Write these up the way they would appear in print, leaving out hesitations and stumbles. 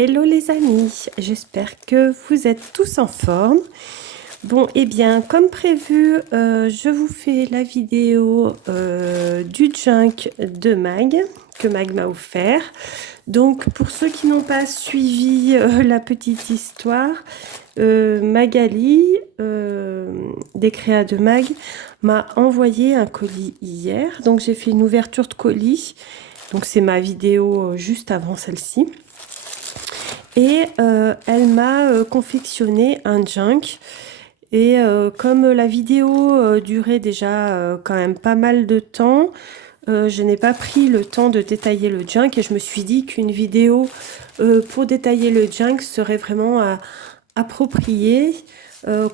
Hello les amis, j'espère que vous êtes tous en forme. Bon, eh bien, comme prévu, je vous fais la vidéo du junk de Mag, que Mag m'a offert. Donc, pour ceux qui n'ont pas suivi la petite histoire, Magali, des créas de Mag, m'a envoyé un colis hier. Donc, j'ai fait une ouverture de colis. Donc, c'est ma vidéo juste avant celle-ci. Et elle m'a confectionné un junk. Et comme la vidéo durait déjà quand même pas mal de temps, je n'ai pas pris le temps de détailler le junk et je me suis dit qu'une vidéo pour détailler le junk serait vraiment appropriée,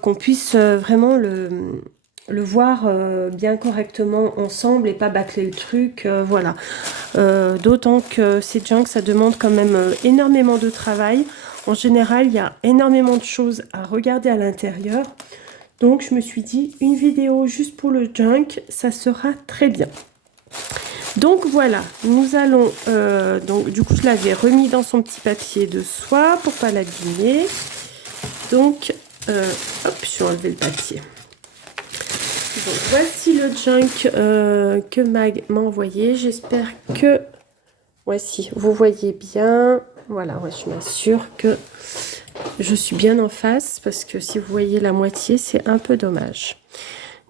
qu'on puisse vraiment le voir bien correctement ensemble et pas bâcler le truc, voilà. D'autant que ces junks, ça demande quand même énormément de travail. En général, il y a énormément de choses à regarder à l'intérieur. Donc, je me suis dit, une vidéo juste pour le junk, ça sera très bien. Donc, voilà, nous allons... donc, du coup, je l'avais remis dans son petit papier de soie pour pas l'abîmer. Donc, hop, je vais enlever le papier. Donc, voici le junk que Mag m'a envoyé. J'espère que... Voici, vous voyez bien. Voilà, ouais, je m'assure que je suis bien en face parce que si vous voyez la moitié, c'est un peu dommage.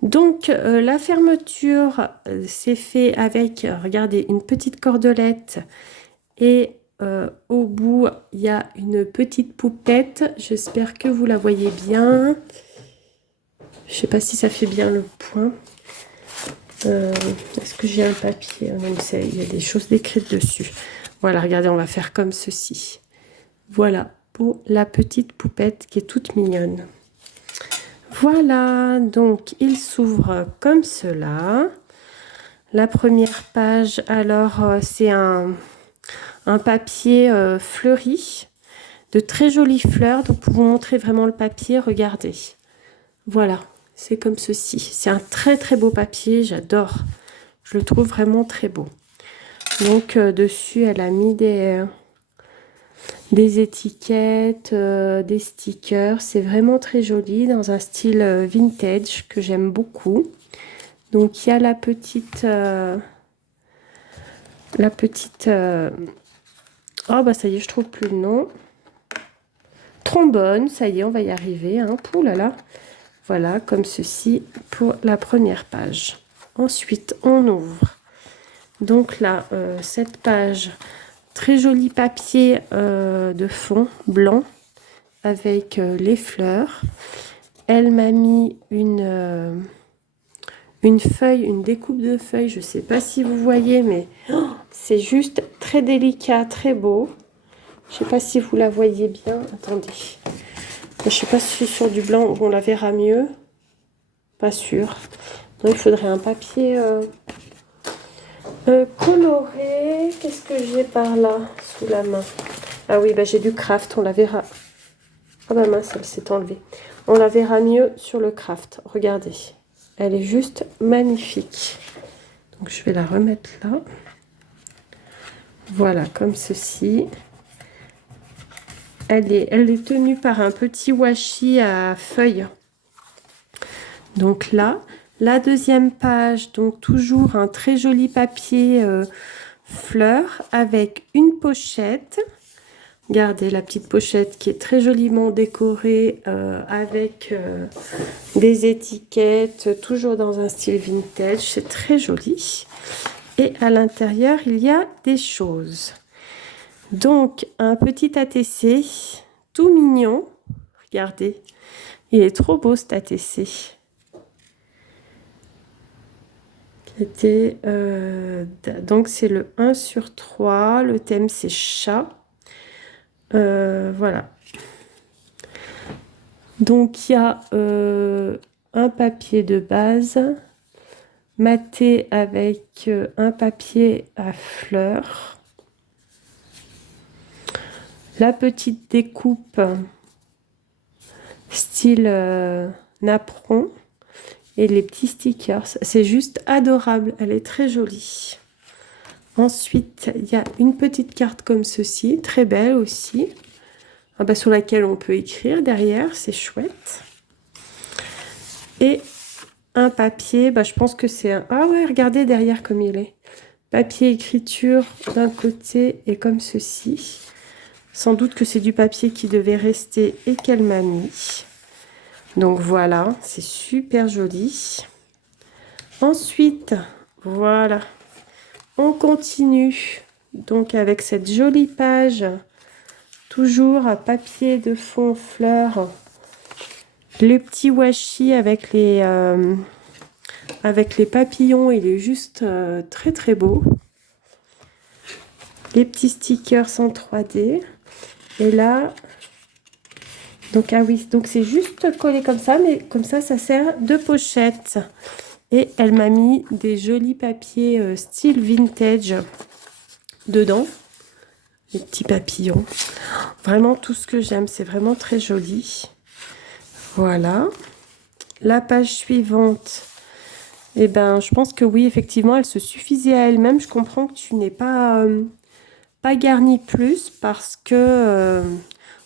Donc, la fermeture, c'est fait avec, regardez, une petite cordelette et au bout, il y a une petite poupette. J'espère que vous la voyez bien. Je ne sais pas si ça fait bien le point. Est-ce que j'ai un papier? Non, il y a des choses décrites dessus. Voilà, regardez, on va faire comme ceci. Voilà, pour la petite poupette qui est toute mignonne. Voilà, donc il s'ouvre comme cela. La première page, alors, c'est un papier fleuri, de très jolies fleurs. Donc, pour vous montrer vraiment le papier, regardez. Voilà, c'est comme ceci. C'est un très très beau papier, j'adore. Je le trouve vraiment très beau. Donc, dessus, elle a mis des étiquettes, des stickers. C'est vraiment très joli dans un style vintage que j'aime beaucoup. Donc, il y a la petite... oh, bah ça y est, je trouve plus le nom. Trombone, ça y est, on va y arriver. Hein. Pouh là là. Voilà, comme ceci pour la première page. Ensuite, on ouvre. Donc là, cette page, très joli papier de fond blanc avec les fleurs. Elle m'a mis une feuille, une découpe de feuilles. Je ne sais pas si vous voyez, mais oh, c'est juste très délicat, très beau. Je ne sais pas si vous la voyez bien. Attendez. Je ne sais pas si sur du blanc on la verra mieux. Pas sûr. Donc, il faudrait un papier coloré. Qu'est-ce que j'ai par là sous la main? Ah oui, bah, j'ai du craft. On la verra. Ah bah mince, elle s'est enlevée. On la verra mieux sur le craft. Regardez. Elle est juste magnifique. Donc, je vais la remettre là. Voilà, comme ceci. Elle est tenue par un petit washi à feuilles. Donc là, la deuxième page, donc toujours un très joli papier fleur avec une pochette. Regardez la petite pochette qui est très joliment décorée avec des étiquettes, toujours dans un style vintage. C'est très joli. Et à l'intérieur, il y a des choses. Donc, un petit ATC tout mignon. Regardez, il est trop beau cet ATC. Donc, c'est le 1/3. Le thème, c'est chat. Voilà. Donc, il y a un papier de base maté avec un papier à fleurs. La petite découpe style napperon et les petits stickers. C'est juste adorable. Elle est très jolie. Ensuite, il y a une petite carte comme ceci, très belle aussi, sur laquelle on peut écrire derrière, c'est chouette. Et un papier, je pense que c'est un... Ah ouais, regardez derrière comme il est. Papier écriture d'un côté et comme ceci. Sans doute que c'est du papier qui devait rester et qu'elle m'a mis. Donc voilà, c'est super joli. Ensuite, voilà, on continue donc avec cette jolie page, toujours à papier de fond fleurs, le petit washi avec les papillons, il est juste très très beau. Les petits stickers en 3D. Et là, donc ah oui, donc c'est juste collé comme ça, mais comme ça sert de pochette. Et elle m'a mis des jolis papiers style vintage dedans. Les petits papillons. Vraiment tout ce que j'aime, c'est vraiment très joli. Voilà. La page suivante, eh ben, je pense que oui, effectivement, elle se suffisait à elle-même. Je comprends que tu n'es pas garni plus parce que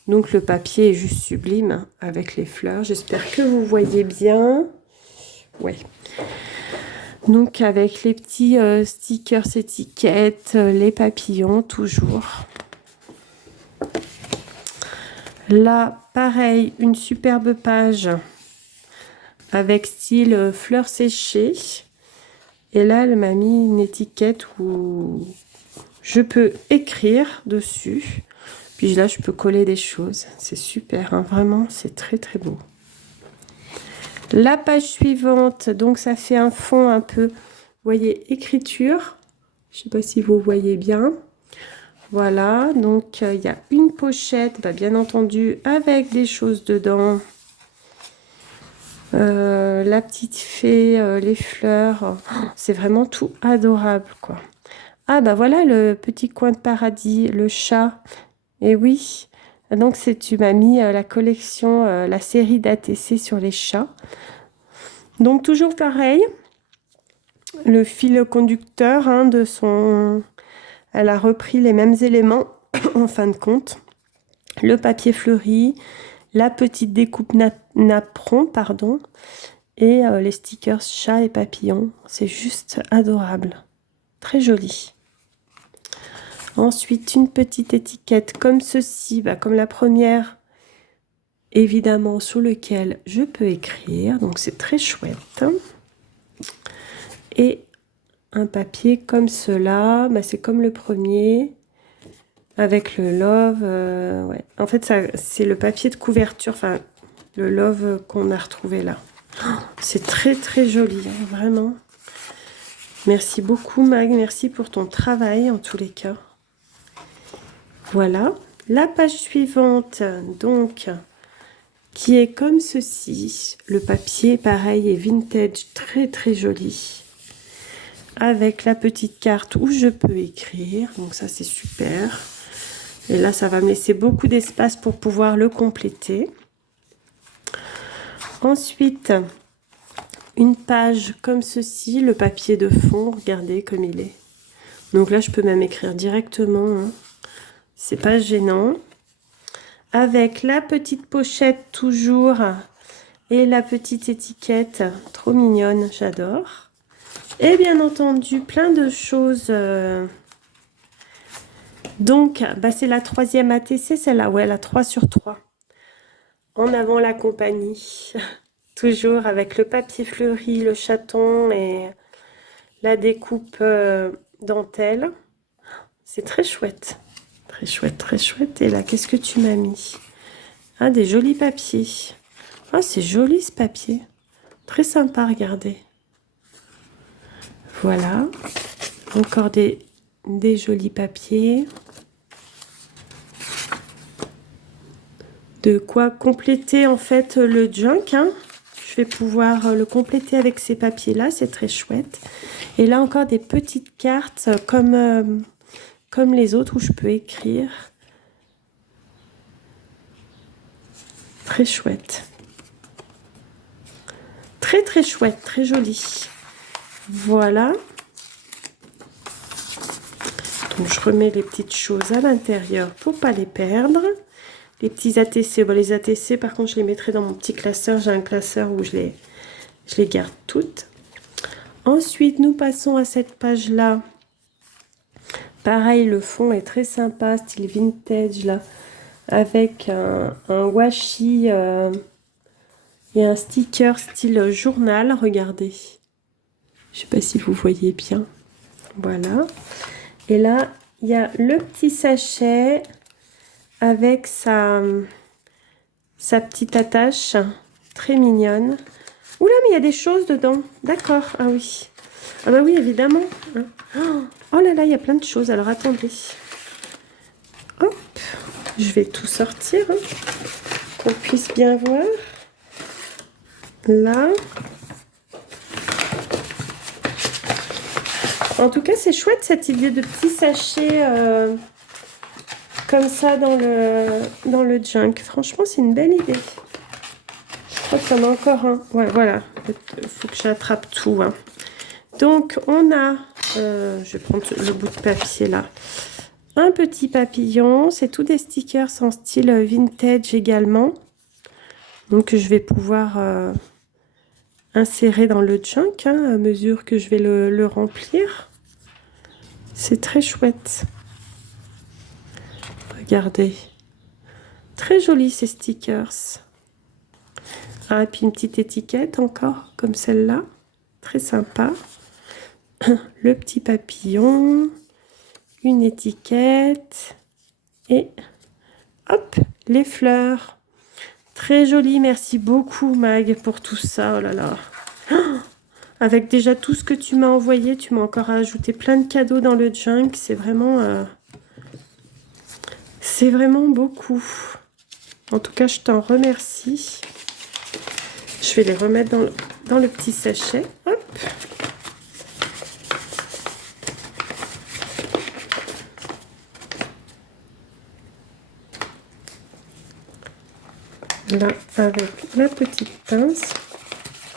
donc le papier est juste sublime avec les fleurs. J'espère que vous voyez bien. Ouais. Donc avec les petits stickers étiquettes, les papillons toujours. Là, pareil, une superbe page avec style fleurs séchées. Et là, elle m'a mis une étiquette où je peux écrire dessus. Puis là, je peux coller des choses. C'est super, hein, vraiment, c'est très très beau. La page suivante, donc ça fait un fond un peu, vous voyez, écriture. Je ne sais pas si vous voyez bien. Voilà, donc il y a une pochette, bien entendu, avec des choses dedans. La petite fée, les fleurs, c'est vraiment tout adorable, quoi. Ah voilà le petit coin de paradis, le chat. Et oui, donc tu m'as mis la collection, la série d'ATC sur les chats. Donc toujours pareil, le fil conducteur de son... Elle a repris les mêmes éléments en fin de compte. Le papier fleuri, la petite découpe napperon, pardon, et les stickers chat et papillon. C'est juste adorable, très joli. Ensuite, une petite étiquette comme ceci, comme la première, évidemment, sur lequel je peux écrire. Donc, c'est très chouette. Et un papier comme cela, c'est comme le premier, avec le love. Ouais. En fait, c'est le papier de couverture, enfin, le love qu'on a retrouvé là. C'est très, très joli, hein, vraiment. Merci beaucoup, Mag. Merci pour ton travail, en tous les cas. Voilà. La page suivante, donc, qui est comme ceci. Le papier, pareil, est vintage, très, très joli. Avec la petite carte où je peux écrire. Donc, ça, c'est super. Et là, ça va me laisser beaucoup d'espace pour pouvoir le compléter. Ensuite, une page comme ceci, le papier de fond, regardez comme il est. Donc là, je peux même écrire directement, hein. C'est pas gênant. Avec la petite pochette toujours et la petite étiquette, trop mignonne, j'adore. Et bien entendu, plein de choses. Donc, c'est la 3e ATC, celle-là, ouais, la 3/3. En avant la compagnie. Toujours avec le papier fleuri, le chaton et la découpe dentelle. C'est très chouette. Très chouette, très chouette. Et là, qu'est-ce que tu m'as mis? Ah, des jolis papiers. Ah, c'est joli ce papier. Très sympa, regardez. Voilà. Encore des jolis papiers. De quoi compléter en fait le junk, hein. Je vais pouvoir le compléter avec ces papiers là, c'est très chouette. Et là encore des petites cartes comme les autres où je peux écrire. Très chouette. Très très chouette, très joli. Voilà. Donc, je remets les petites choses à l'intérieur pour pas les perdre. Les petits ATC, bon, les ATC par contre je les mettrai dans mon petit classeur. J'ai un classeur où je les garde toutes. Ensuite nous passons à cette page là. Pareil, le fond est très sympa, style vintage là, avec un washi et un sticker style journal. Regardez, je sais pas si vous voyez bien. Voilà. Et là il y a le petit sachet avec sa petite attache très mignonne. Oula, mais il y a des choses dedans. D'accord, ah oui. Ah bah oui, évidemment. Oh là là, il y a plein de choses. Alors attendez. Hop, je vais tout sortir, hein, qu'on puisse bien voir. Là. En tout cas, c'est chouette cette idée de petits sachets comme ça dans le junk. Franchement, c'est une belle idée. Je crois qu'il y en a encore un. Ouais, voilà. Il faut que j'attrape tout. Hein. Donc, on a... je vais prendre le bout de papier là. Un petit papillon. C'est tout des stickers en style vintage également. Donc, je vais pouvoir insérer dans le junk hein, à mesure que je vais le remplir. C'est très chouette. Regardez. Très joli ces stickers. Ah, et puis une petite étiquette encore, comme celle-là. Très sympa. Le petit papillon. Une étiquette. Et hop, les fleurs. Très joli. Merci beaucoup, Mag, pour tout ça. Oh là là. Avec déjà tout ce que tu m'as envoyé, tu m'as encore ajouté plein de cadeaux dans le junk. C'est vraiment beaucoup. En tout cas, je t'en remercie. Je vais les remettre dans le petit sachet. Hop. Là, avec la petite pince.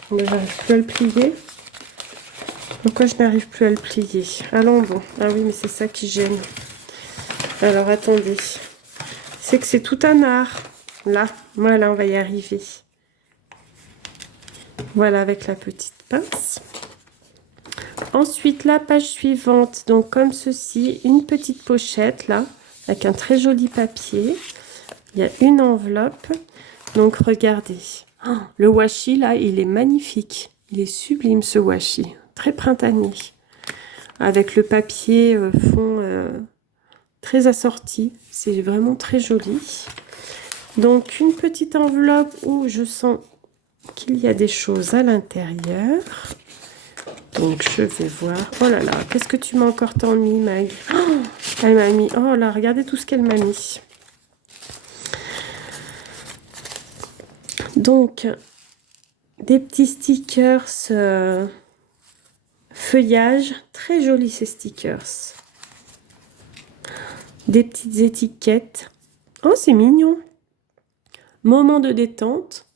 Mais j'arrive plus à le plier. Pourquoi je n'arrive plus à le plier? Allons bon. Ah oui, mais c'est ça qui gêne. Alors, attendez. C'est que c'est tout un art. Là, voilà, on va y arriver. Voilà, avec la petite pince. Ensuite, la page suivante. Donc, comme ceci, une petite pochette, là, avec un très joli papier. Il y a une enveloppe. Donc, regardez. Oh, le washi, là, il est magnifique. Il est sublime, ce washi. Très printanier. Avec le papier fond très assorti. C'est vraiment très joli. Donc, une petite enveloppe où je sens qu'il y a des choses à l'intérieur. Donc, je vais voir. Oh là là, qu'est-ce que tu m'as encore tant mis, Mag? Oh, elle m'a mis... Oh là, regardez tout ce qu'elle m'a mis. Donc, des petits stickers feuillage. Très jolis, ces stickers. Des petites étiquettes. Oh, c'est mignon. Moment de détente.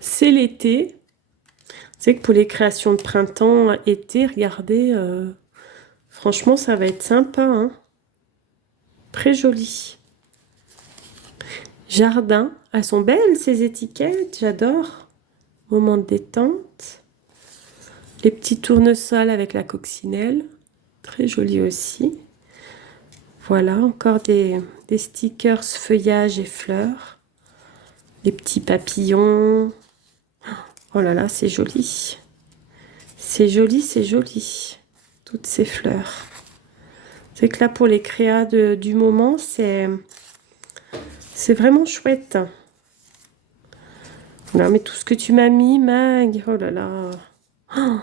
C'est l'été. C'est que pour les créations de printemps, été, regardez, franchement, ça va être sympa. Hein. Très joli. Jardin. Elles sont belles, ces étiquettes. J'adore. Moment de détente. Les petits tournesols avec la coccinelle. Très joli aussi. Voilà, encore des stickers feuillage et fleurs. Les petits papillons. Oh là là, c'est joli. C'est joli, c'est joli. Toutes ces fleurs. C'est que là, pour les créas du moment, c'est vraiment chouette. Non, mais tout ce que tu m'as mis, Mag. Oh là là. Oh,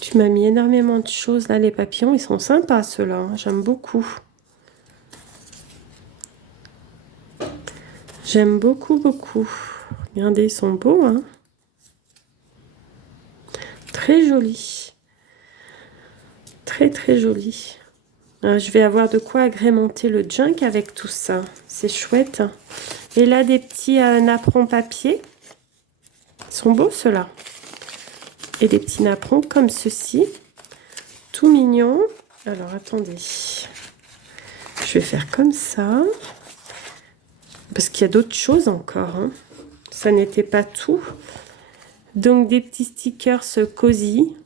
tu m'as mis énormément de choses. Là, les papillons, ils sont sympas, ceux-là. Hein. J'aime beaucoup. J'aime beaucoup, beaucoup. Regardez, ils sont beaux, hein. Très joli. Très, très joli. Je vais avoir de quoi agrémenter le junk avec tout ça. C'est chouette. Et là, des petits napperons papier. Ils sont beaux, ceux-là. Et des petits napperons comme ceci. tout mignon. Alors, attendez. Je vais faire comme ça. Parce qu'il y a d'autres choses encore. Hein. Ça n'était pas tout. Donc, des petits stickers cosy.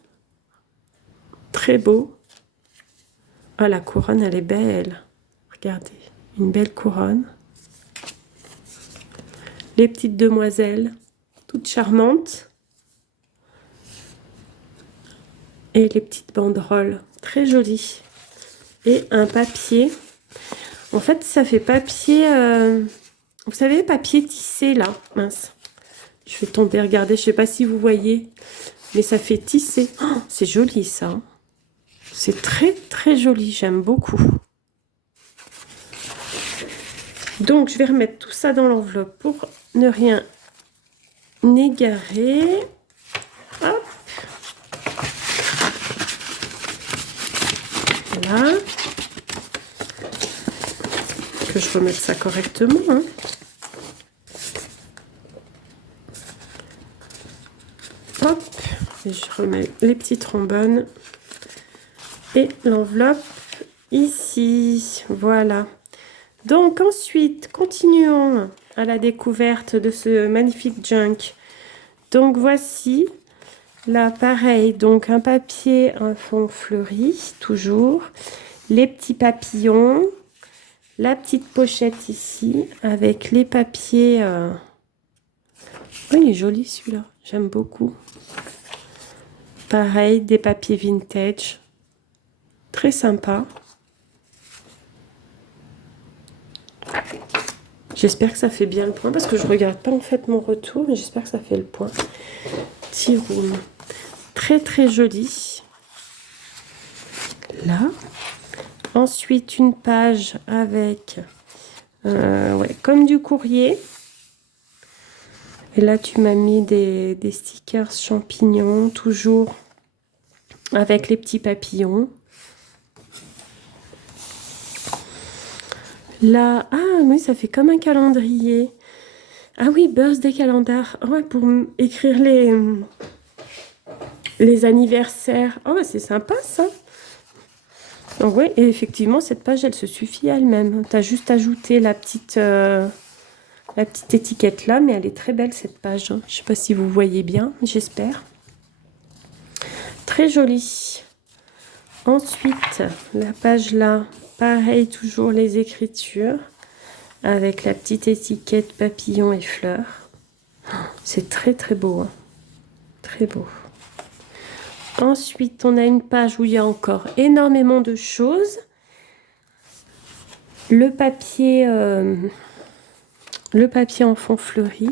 Très beau. Ah, la couronne, elle est belle. Regardez. Une belle couronne. Les petites demoiselles. Toutes charmantes. Et les petites banderoles. Très jolies. Et un papier. En fait, ça fait papier... vous savez, papier tissé, là. Mince. Je vais tomber, regardez. Je ne sais pas si vous voyez. Mais ça fait tisser. Oh, c'est joli, ça. C'est très, très joli. J'aime beaucoup. Donc, je vais remettre tout ça dans l'enveloppe pour ne rien égarer. Hop. Voilà. Que je remette ça correctement. Hein. Hop. Et je remets les petits trombones. Et l'enveloppe ici. Voilà. Donc ensuite, continuons à la découverte de ce magnifique junk. Donc voici, là pareil, donc un papier, un fond fleuri, toujours. Les petits papillons. La petite pochette ici, avec les papiers. Oh, il est joli celui-là, j'aime beaucoup. Pareil, des papiers vintage. Très sympa. J'espère que ça fait bien le point parce que je regarde pas en fait mon retour, mais j'espère que ça fait le point. Tea Room. Très très joli. Là. Ensuite, une page avec ouais, comme du courrier. Et là, tu m'as mis des stickers champignons, toujours avec les petits papillons. Là, ah oui, ça fait comme un calendrier. Ah oui, birthday calendar. Ouais, pour écrire les anniversaires. Oh, c'est sympa ça. Donc oui, et effectivement, cette page, elle se suffit à elle-même. Tu as juste ajouté la petite étiquette là, mais elle est très belle cette page. Hein. Je ne sais pas si vous voyez bien, j'espère. Très jolie. Ensuite, la page là, pareil, toujours les écritures avec la petite étiquette papillon et fleurs. C'est très très beau. Hein. Très beau. Ensuite, on a une page où il y a encore énormément de choses. Le papier en fond fleuri.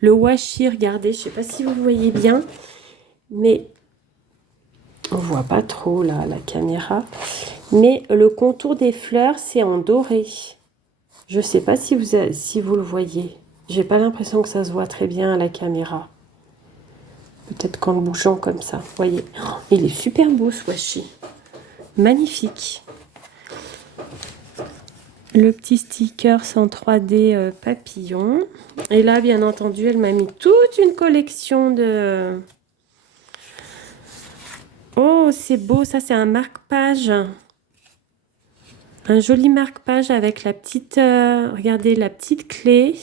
Le washi, regardez, je ne sais pas si vous voyez bien, mais on ne voit pas trop là, la caméra. Mais le contour des fleurs, c'est en doré. Je ne sais pas si vous le voyez. J'ai pas l'impression que ça se voit très bien à la caméra. Peut-être qu'en le bougeant comme ça, vous voyez. Oh, il est super beau ce washi. Magnifique. Le petit sticker en 3D papillon. Et là, bien entendu, elle m'a mis toute une collection de... Oh, c'est beau. Ça, c'est un marque-page. Un joli marque-page avec la petite... regardez, la petite clé.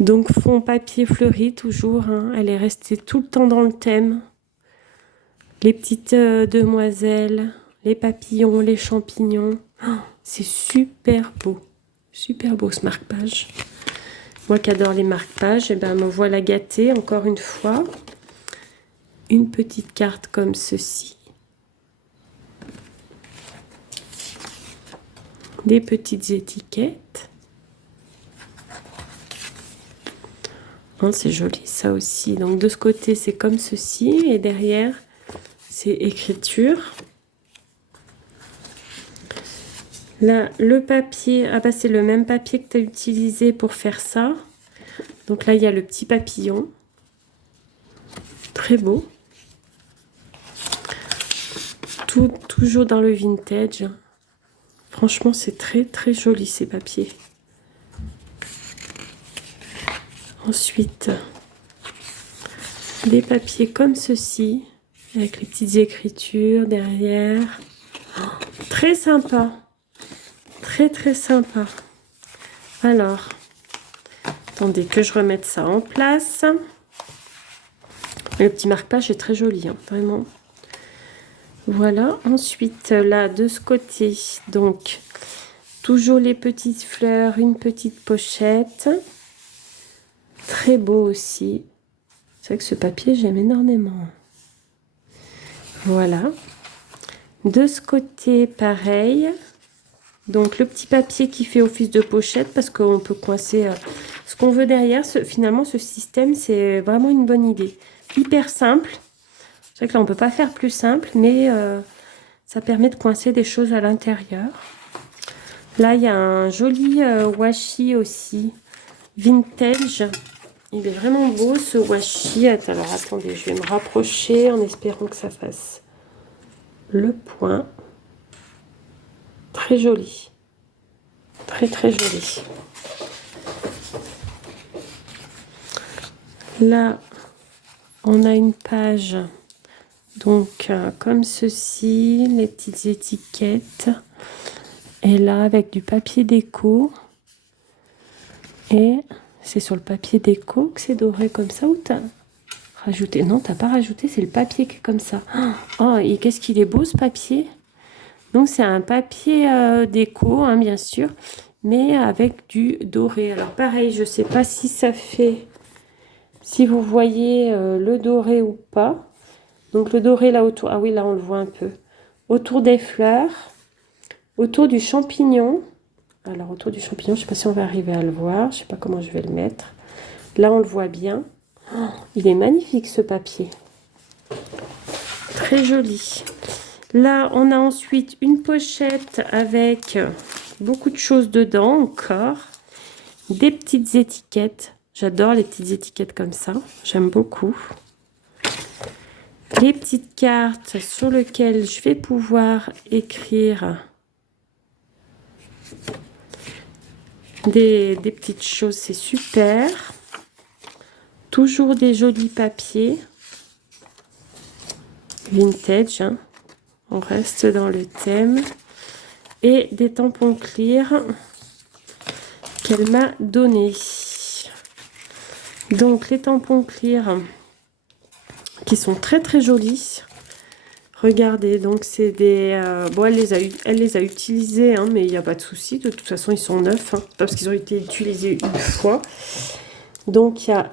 Donc, fond papier fleuri, toujours. Hein. Elle est restée tout le temps dans le thème. Les petites demoiselles, les papillons, les champignons. Oh, c'est super beau. Super beau, ce marque-page. Moi qui adore les marque-pages, et ben, me voilà gâtée, encore une fois. Une petite carte comme ceci. Des petites étiquettes. Oh, c'est joli ça aussi. Donc de ce côté c'est comme ceci et derrière c'est écriture. Là le papier, ah bah c'est le même papier que tu as utilisé pour faire ça. Donc là il y a le petit papillon. Très beau. Toujours dans le vintage. Franchement c'est très très joli ces papiers. Ensuite, des papiers comme ceci, avec les petites écritures derrière. Très sympa. Très très sympa. Alors, attendez que je remette ça en place. Le petit marque-page est très joli, hein, vraiment. Voilà. Ensuite, là, de ce côté, donc, toujours les petites fleurs, une petite pochette. Très beau aussi. C'est vrai que ce papier, j'aime énormément. Voilà. De ce côté, pareil. Donc, le petit papier qui fait office de pochette parce qu'on peut coincer ce qu'on veut derrière. Finalement, ce système, c'est vraiment une bonne idée. Hyper simple. C'est vrai que là, on ne peut pas faire plus simple, mais ça permet de coincer des choses à l'intérieur. Là, il y a un joli washi aussi, vintage. Il est vraiment beau, ce washi. Alors, attendez, je vais me rapprocher en espérant que ça fasse le point. Très joli. Très, très joli. Là, on a une page, donc comme ceci, les petites étiquettes. Et là, avec du papier déco. Et c'est sur le papier déco que c'est doré comme ça ou t'as rajouté? Non, t'as pas rajouté, c'est le papier qui est comme ça. Oh, et qu'est-ce qu'il est beau ce papier! Donc c'est un papier déco, hein, bien sûr, mais avec du doré. Alors pareil, je sais pas si ça fait, si vous voyez le doré ou pas. Donc le doré là autour, ah oui, là on le voit un peu. Autour des fleurs, autour du champignon. Alors autour du champignon, je sais pas si on va arriver à le voir, je sais pas comment je vais le mettre. Là on le voit bien. Oh, il est magnifique ce papier. Très joli. Là, on a ensuite une pochette avec beaucoup de choses dedans encore. Des petites étiquettes. J'adore les petites étiquettes comme ça. J'aime beaucoup. Les petites cartes sur lesquelles je vais pouvoir écrire des petites choses. C'est super. Toujours des jolis papiers. Vintage, hein. On reste dans le thème. Et des tampons clear qu'elle m'a donné. Donc les tampons clear qui sont très très jolis. Regardez, donc c'est des... bon, elle les a utilisés, hein, mais il n'y a pas de souci. De toute façon, ils sont neufs, hein, parce qu'ils ont été utilisés une fois. Donc il y a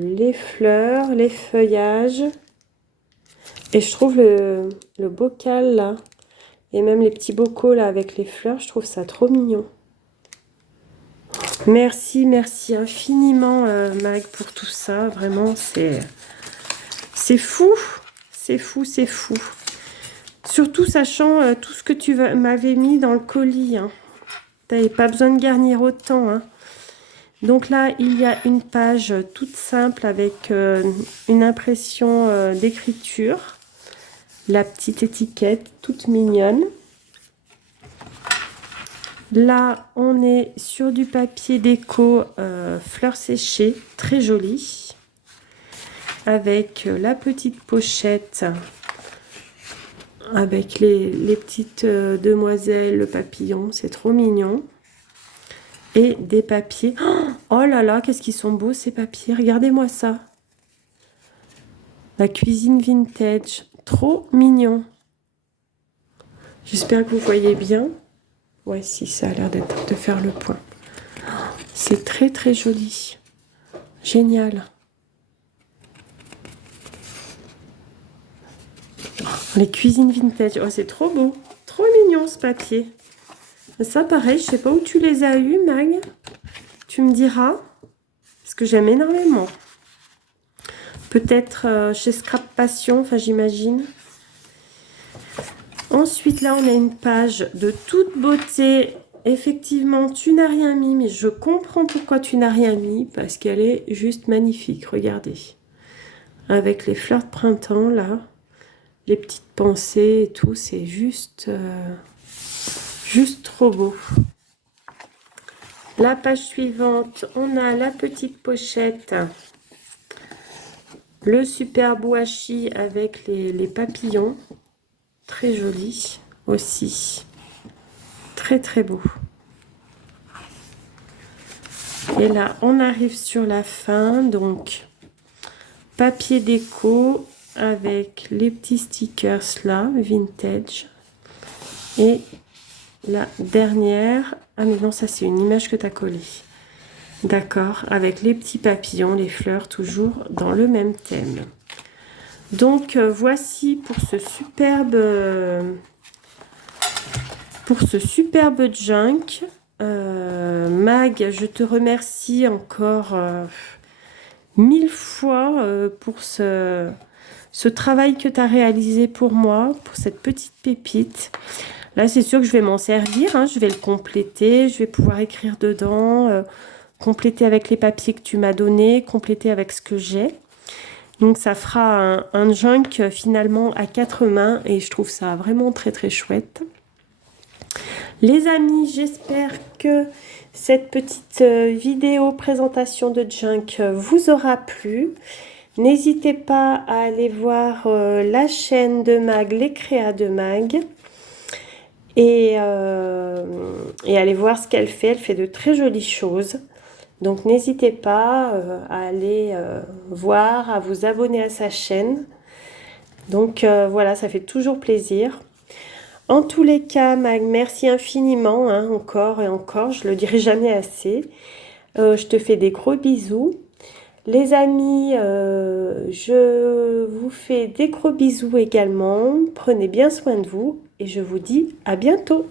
les fleurs, les feuillages. Et je trouve le bocal là, et même les petits bocaux là avec les fleurs, je trouve ça trop mignon. Merci, merci infiniment Mag pour tout ça. Vraiment, c'est fou. C'est fou, c'est fou. Surtout sachant tout ce que tu m'avais mis dans le colis. Hein. Tu n'avais pas besoin de garnir autant. Hein. Donc là, il y a une page toute simple avec une impression d'écriture. La petite étiquette toute mignonne. Là, on est sur du papier déco fleurs séchées, très joli. Avec la petite pochette, avec les petites demoiselles, le papillon, c'est trop mignon. Et des papiers. Oh là là, qu'est-ce qu'ils sont beaux ces papiers, regardez-moi ça. La cuisine vintage, trop mignon. J'espère que vous voyez bien. Ouais, si, ça a l'air de faire le point. C'est très très joli. Génial. Les cuisines vintage. Oh, c'est trop beau. Trop mignon ce papier. Ça, pareil, je sais pas où tu les as eus, Mag. Tu me diras. Parce que j'aime énormément. Peut-être chez Scrap Passion, enfin j'imagine. Ensuite, là, on a une page de toute beauté. Effectivement, tu n'as rien mis, mais je comprends pourquoi tu n'as rien mis, parce qu'elle est juste magnifique. Regardez. Avec les fleurs de printemps, là. Les petites pensées et tout, c'est juste trop beau. La page suivante, on a la petite pochette Le superbe washi avec les papillons. Très joli aussi. Très très beau. Et là, on arrive sur la fin. Donc, papier déco avec les petits stickers là, vintage. Et la dernière. Ah mais non, ça c'est une image que tu as collée. D'accord, avec les petits papillons, les fleurs, toujours dans le même thème. Donc, voici pour ce superbe junk. Mag, je te remercie encore 1000 fois pour ce travail que tu as réalisé pour moi, pour cette petite pépite. Là, c'est sûr que je vais m'en servir, hein, je vais le compléter, je vais pouvoir écrire dedans, compléter avec les papiers que tu m'as donnés, compléter avec ce que j'ai. Donc, ça fera un junk finalement à 4 mains et je trouve ça vraiment très très chouette. Les amis, j'espère que cette petite vidéo présentation de junk vous aura plu. N'hésitez pas à aller voir la chaîne de Mag, les créas de Mag. Et aller voir ce qu'elle fait. Elle fait de très jolies choses. Donc n'hésitez pas à aller voir, à vous abonner à sa chaîne. Donc voilà, ça fait toujours plaisir. En tous les cas, Mag, merci infiniment, hein, encore et encore, je le dirai jamais assez. Je te fais des gros bisous. Les amis, je vous fais des gros bisous également. Prenez bien soin de vous et je vous dis à bientôt.